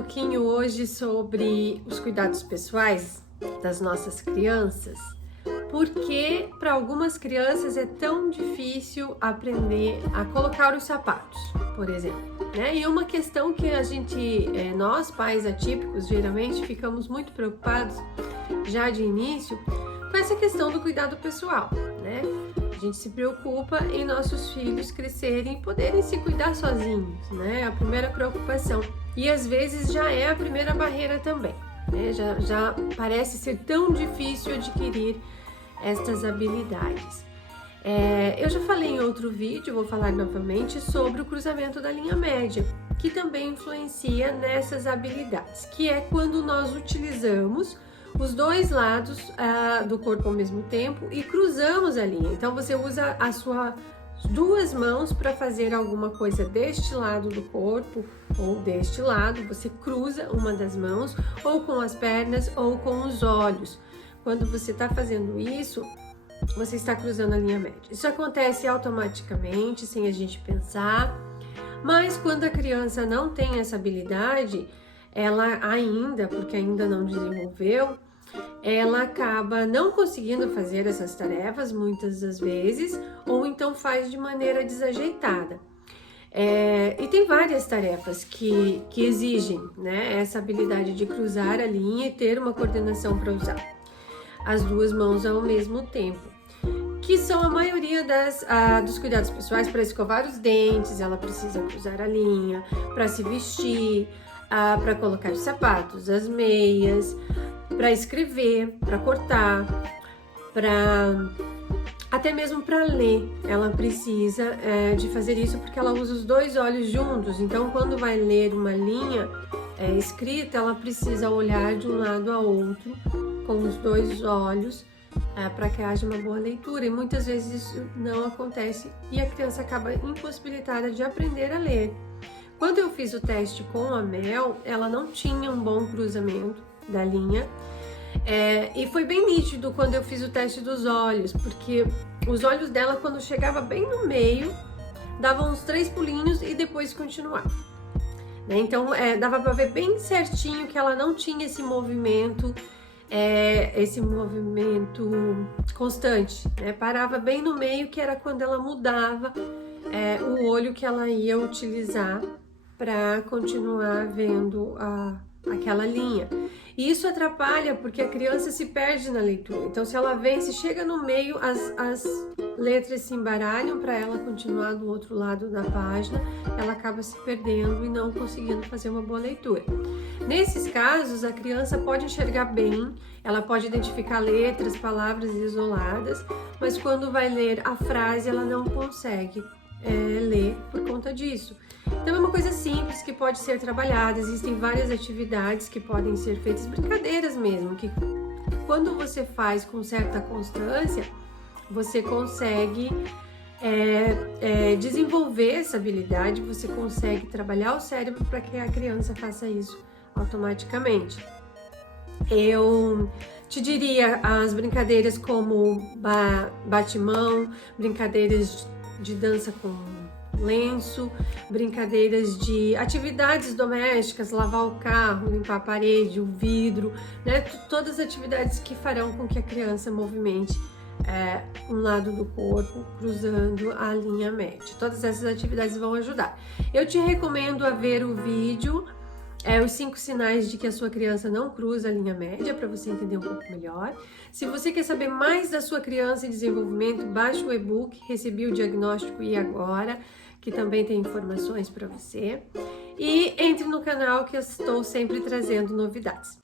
pouquinho hoje sobre os cuidados pessoais das nossas crianças, porque para algumas crianças é tão difícil aprender a colocar os sapatos, por exemplo, né? E uma questão que nós pais atípicos, geralmente ficamos muito preocupados já de início com essa questão do cuidado pessoal, né? A gente se preocupa em nossos filhos crescerem e poderem se cuidar sozinhos, né? A primeira preocupação. E às vezes já é a primeira barreira também, né? Já parece ser tão difícil adquirir estas habilidades. Eu já falei em outro vídeo, vou falar novamente sobre o cruzamento da linha média, que também influencia nessas habilidades, que é quando nós utilizamos os dois lados do corpo ao mesmo tempo e cruzamos a linha. Então você usa as suas duas mãos para fazer alguma coisa deste lado do corpo ou deste lado, você cruza uma das mãos ou com as pernas ou com os olhos. Quando você está fazendo isso, você está cruzando a linha média. Isso acontece automaticamente, sem a gente pensar, mas quando a criança não tem essa habilidade, ela ainda, porque ainda não desenvolveu, ela acaba não conseguindo fazer essas tarefas muitas das vezes, ou então faz de maneira desajeitada. E tem várias tarefas que exigem, né, essa habilidade de cruzar a linha e ter uma coordenação para usar as duas mãos ao mesmo tempo, que são a maioria dos cuidados pessoais. Para escovar os dentes, ela precisa cruzar a linha, para se vestir, para colocar os sapatos, as meias, para escrever, para cortar, até mesmo para ler, ela precisa de fazer isso porque ela usa os dois olhos juntos. Então, quando vai ler uma linha escrita, ela precisa olhar de um lado a outro com os dois olhos para que haja uma boa leitura. E muitas vezes isso não acontece e a criança acaba impossibilitada de aprender a ler. Quando eu fiz o teste com a Mel, ela não tinha um bom cruzamento da linha. E foi bem nítido quando eu fiz o teste dos olhos, porque os olhos dela, quando chegava bem no meio, davam uns 3 pulinhos e depois continuava, né? Então dava para ver bem certinho que ela não tinha esse movimento constante, né? Parava bem no meio, que era quando ela mudava o olho que ela ia utilizar para continuar vendo aquela linha. E isso atrapalha porque a criança se perde na leitura. Então, se chega no meio, as letras se embaralham para ela continuar do outro lado da página, ela acaba se perdendo e não conseguindo fazer uma boa leitura. Nesses casos, a criança pode enxergar bem, ela pode identificar letras, palavras isoladas, mas quando vai ler a frase, ela não consegue ler por conta disso. Então é uma coisa simples que pode ser trabalhada. Existem várias atividades que podem ser feitas, brincadeiras mesmo, que quando você faz com certa constância, você consegue desenvolver essa habilidade, você consegue trabalhar o cérebro para que a criança faça isso automaticamente. Eu te diria as brincadeiras como bate-mão, brincadeiras de dança com lenço, brincadeiras de atividades domésticas, lavar o carro, limpar a parede, o vidro, né? Todas as atividades que farão com que a criança movimente um lado do corpo cruzando a linha média. Todas essas atividades vão ajudar. Eu te recomendo a ver o vídeo os 5 sinais de que a sua criança não cruza a linha média, para você entender um pouco melhor. Se você quer saber mais da sua criança em desenvolvimento, baixe o e-book Recebi o Diagnóstico e Agora, que também tem informações para você. E entre no canal, que eu estou sempre trazendo novidades.